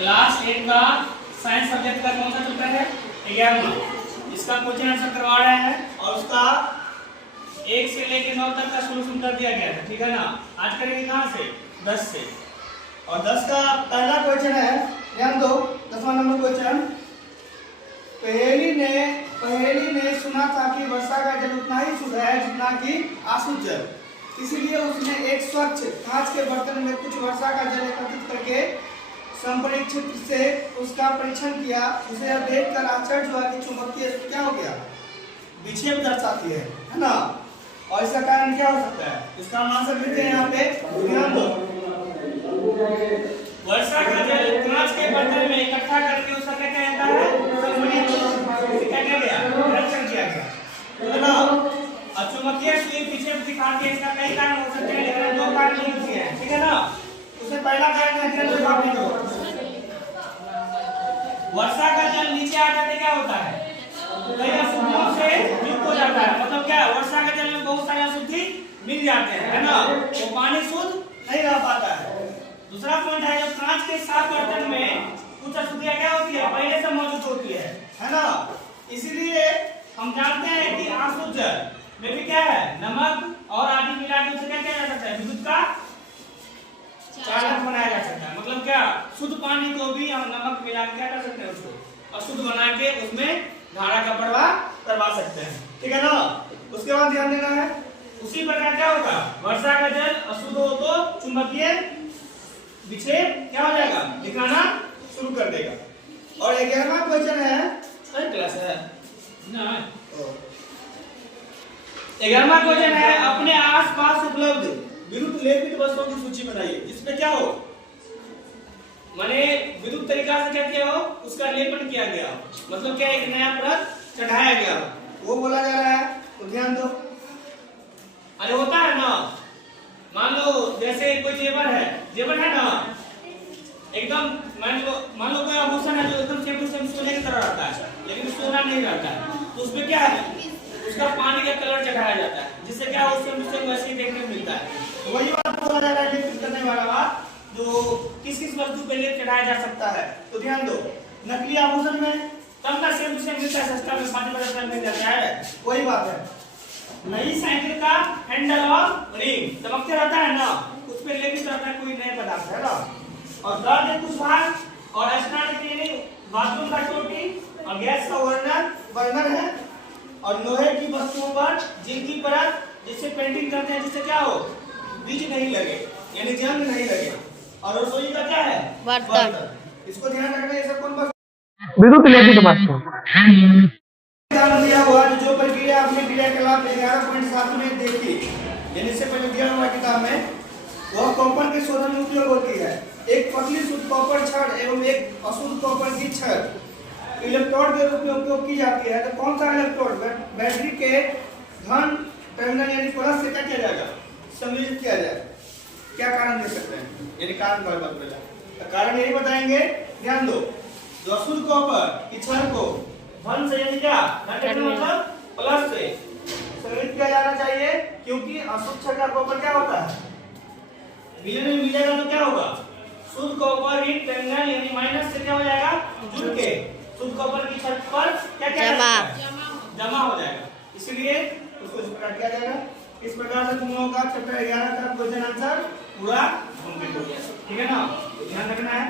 Class 8 का science subject का कौन सा चैप्टर है? 11वां। इसका क्वेश्चन आंसर करवा रहे हैं और उसका 1 से लेकर 9 तक का सॉल्यूशन कर दिया गया था, ठीक है ना। आज करेंगे कहाँ से? 10 से। और 10 का पहला क्वेश्चन है, ध्यान दो, 10वां नंबर क्वेश्चन। पहेली ने सुना था कि वर्षा का जल उतना ही शुद्ध है जितना कि अशुद्ध जल, इसीलिए उसने एक स्वच्छ कांच के बर्तन में कुछ वर्षा का जल एकत्रित करके संपरीक्षित से उसका परीक्षण किया। उसे यह देखकर आश्चर्य हुआ कि चुंबकीय क्या हो गया, विक्षेप दर्शाती है ना। और इसका कारण क्या हो सकता है? इसका हम आंसर देते हैं यहाँ पे, ध्यान दो। वर्षा का जल कांच के बर्तन में इकट्ठा करके उसका क्या कहता है? क्या किया गया? परीक्षण किया गया, है ना। और चुंबकीय सुई विक्षेप दिखाती है। इसका कई कारण हो सकते हैं, लेकिन दो कारण लिख दिए हैं, ठीक है ना। उससे पहला कारण है जल भागने दो। वर्षा का जल नीचे आ जाते क्या होता है? कई अशुद्धियों से युक्त हो जाता है। मतलब क्या, वर्षा के जल में बहुत सारे अशुद्धि मिल जाते हैं, है ना, वो पानी शुद्ध नहीं रह पाता है। दूसरा पॉइंट है, जब कांच के साफ बर्तन में कुछ अशुद्धियां क्या होती है, पहले से मौजूद होती है ना। इसीलिए हम जानते हैं कि अशुद्ध जल में भी क्या है, नमक और आदि मिला के उसे क्या किया जा सकता है, विद्युत का चालक बनाया जा सकता है। मतलब क्या, शुद्ध पानी को भी हम नमक मिला के क्या कर सकते हैं, उसको अशुद्ध बना के उसमें धारा का प्रवाह करवा सकते हैं, ठीक है ना। उसके बाद ध्यान देना है, उसी प्रकार क्या होगा, वर्षा का जल अशुद्ध हो तो चुंबकीय विक्षेप क्या हो जाएगा, दिखाना शुरू कर देगा। और 11वां क्वेश्चन है, क्लास है ना, 11वां क्वेश्चन है, अपने आसपास उपलब्ध विद्युत लेपित वस्तुओं की सूची बनाइए जिसमें क्या हो, माने विद्युत तरीका से क्या किया हो, उसका लेपन किया गया हो। मतलब क्या, एक नया परत चढ़ाया गया हो, वो बोला जा रहा है। तो ध्यान दो, अरे होता है ना, मान लो जैसे कोई जेवर है ना, एकदम मान लो कोई आभूषण है जो एकदम सेम टू सेम सोने की तरह रहता है, लेकिन सोना नहीं रहता है, तो उसमें क्या है, उसका पानी का कलर चढ़ाया जाता है, जिससे क्या हो, सेम टू सेम वैसे ही देखने को मिलता है। तो वही बात बोला जा रहा है, लेपित करने वाला बात, जो किस किस वस्तु पे लेप चढ़ाया जा सकता है। तो ध्यान दो, नकली आभूषण में तब ना सेम टू सेम मिलता है, सस्ता में 5 मिल जाता है, वही बात है। नई साइकिल का हैंडल और रिंग चमकते रहता है ना, उस पे लेपित रहता है कोई नया पदार्थ, है ना। और दर्द कुछ भाग और स्नान के लिए बाथरूम का टोटी और गैस का बर्नर है। और लोहे की वस्तुओं पर जिंक की परत, जिससे पेंटिंग करते हैं, जिससे क्या हो, बीज नहीं लगे, यानी जंग नहीं लगे। और रसोई का क्या है, बर्तन। इसको ध्यान रखना, ये सब कौन विद्युत लेपित वस्तु ध्यान दिया हुआ। जो प्रक्रिया आपने क्रियाकलाप 11.7 में देखी, यानी इससे पहले दिया हुआ किताब में, वह कॉपर के शोधन में उपयोग होती है। एक पतली शुद्ध कॉपर छड़ एवं एक अशुद्ध कॉपर की छड़ इलेक्ट्रोड के रूप में उपयोग की जाती है। तो कौन सा इलेक्ट्रोड, बैटरी के धन टर्मिनल यानी प्लस से क्या किया जाएगा, सम्मिलित किया जाएगा। क्या कारण दे सकते हैं, यानी कारण पर बात बोला, तो कारण यही बताएंगे, ध्यान दो। जो अशुद्ध कॉपर की छड़ को धन से यानी क्या, मतलब प्लस से सम्मिलित किया जाना चाहिए, क्योंकि अशुद्ध छड़ का कॉपर क्या होता है, मिलेगा तो क्या होगा, शुद्ध कॉपर इन टर्मिनल यानी माइनस से क्या हो जाएगा, जुड़ के शुद्ध कॉपर की छड़ पर क्या जमा हो जाएगा। इसलिए उसको इस प्रकार किया जाएगा। इस प्रकार से तुम लोगों का चैप्टर 11 का क्वेश्चन आंसर पूरा कंप्लीट हो गया, ठीक है ना। ध्यान रखना है।